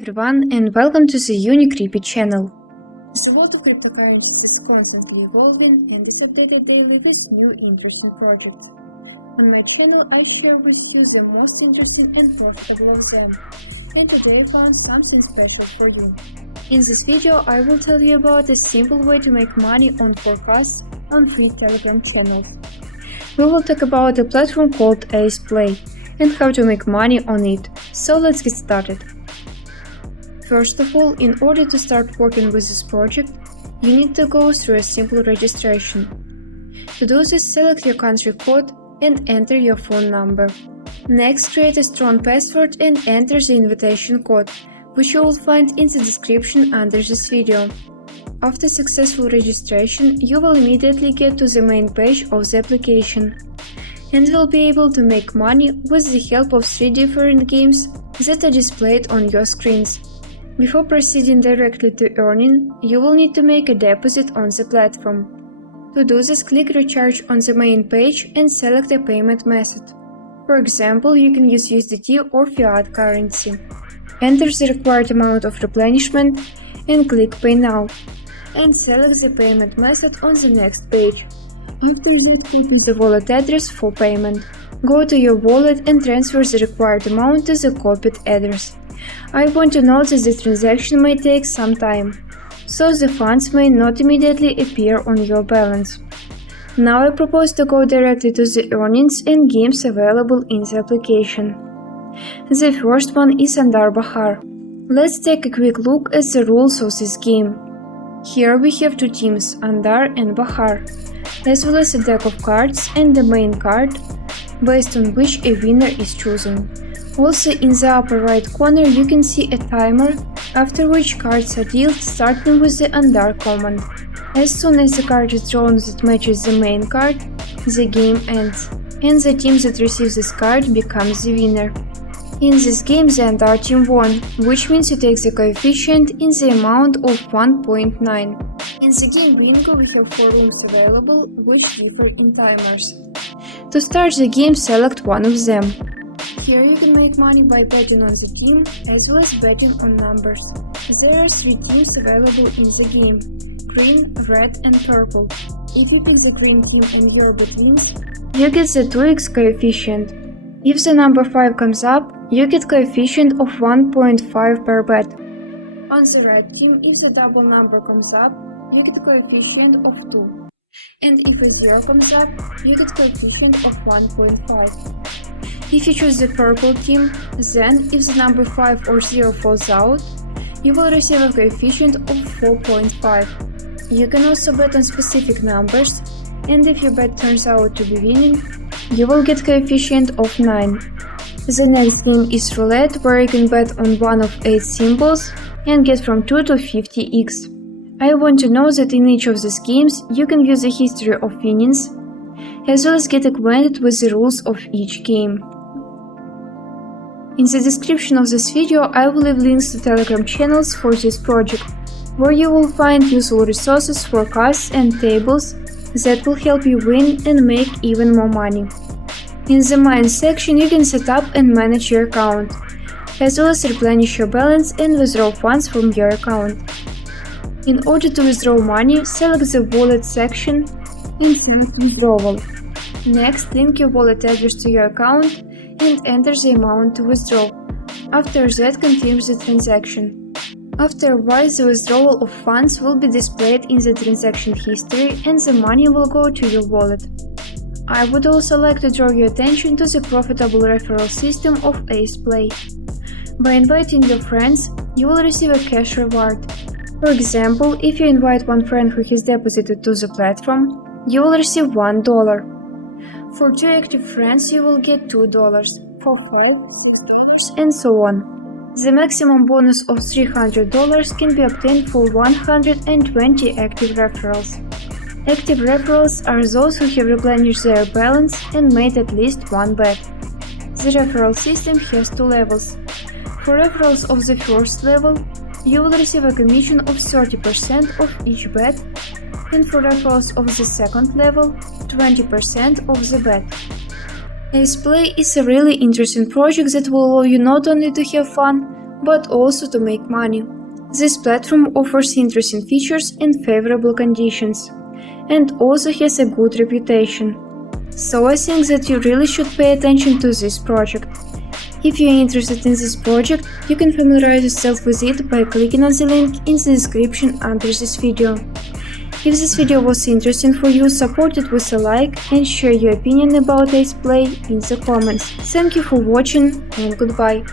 everyone, and welcome to the UniCreepy channel. The world of cryptocurrencies is constantly evolving and is updated daily with new interesting projects. On my channel I share with you the most interesting and profitable of them, and today I found something special for you. In this video I will tell you about a simple way to make money on forecasts on free Telegram channels. We will talk about a platform called Ace Play and how to make money on it, so let's get started. First of all, in order to start working with this project, you need to go through a simple registration. To do this, select your country code and enter your phone number. Next, create a strong password and enter the invitation code, which you will find in the description under this video. After successful registration, you will immediately get to the main page of the application and will be able to make money with the help of 3 different games that are displayed on your screens. Before proceeding directly to earning, you will need to make a deposit on the platform. To do this, click Recharge on the main page and select a payment method. For example, you can use USDT or fiat currency. Enter the required amount of replenishment and click Pay Now, and select the payment method on the next page. After that, copy the wallet address for payment. Go to your wallet and transfer the required amount to the copied address. I want to note that the transaction may take some time, so the funds may not immediately appear on your balance. Now I propose to go directly to the earnings and games available in the application. The first one is Andar Bahar. Let's take a quick look at the rules of this game. Here we have 2 teams, Andar and Bahar, as well as a deck of cards and the main card, based on which a winner is chosen. Also, in the upper right corner you can see a timer, after which cards are dealt, starting with the Andar command. As soon as the card is drawn that matches the main card, the game ends, and the team that receives this card becomes the winner. In this game the Andar team won, which means you take the coefficient in the amount of 1.9. In the game Bingo we have 4 rooms available, which differ in timers. To start the game, select one of them. Here you can make money by betting on the team, as well as betting on numbers. There are 3 teams available in the game: green, red and purple. If you pick the green team and your bet wins, you get the 2x coefficient. If the number 5 comes up, you get coefficient of 1.5 per bet. On the red team, if the double number comes up, you get a coefficient of 2. And if a 0 comes up, you get coefficient of 1.5. If you choose the purple team, then if the number 5 or 0 falls out, you will receive a coefficient of 4.5. You can also bet on specific numbers, and if your bet turns out to be winning, you will get coefficient of 9. The next game is roulette, where you can bet on one of 8 symbols and get from 2 to 50x. I want to know that in each of these games you can view the history of winnings, as well as get acquainted with the rules of each game. In the description of this video I will leave links to Telegram channels for this project, where you will find useful resources, forecasts and tables that will help you win and make even more money. In the Mine section you can set up and manage your account, as well as replenish your balance and withdraw funds from your account. In order to withdraw money, select the Wallet section and select Withdrawal. Next, link your wallet address to your account and enter the amount to withdraw. After that, confirm the transaction. After a while, the withdrawal of funds will be displayed in the transaction history and the money will go to your wallet. I would also like to draw your attention to the profitable referral system of Ace Play. By inviting your friends, you will receive a cash reward. For example, if you invite one friend who has deposited to the platform, you will receive $1. For 2 active friends you will get $2, for 5, $6 and so on. The maximum bonus of $300 can be obtained for 120 active referrals. Active referrals are those who have replenished their balance and made at least one bet. The referral system has 2 levels. For referrals of the first level, you will receive a commission of 30% of each bet, and for referrals of the second level, 20% of the bet. Ace Play is a really interesting project that will allow you not only to have fun, but also to make money. This platform offers interesting features and favorable conditions, and also has a good reputation. So I think that you really should pay attention to this project. If you are interested in this project, you can familiarize yourself with it by clicking on the link in the description under this video. If this video was interesting for you, support it with a like and share your opinion about its play in the comments. Thank you for watching and goodbye.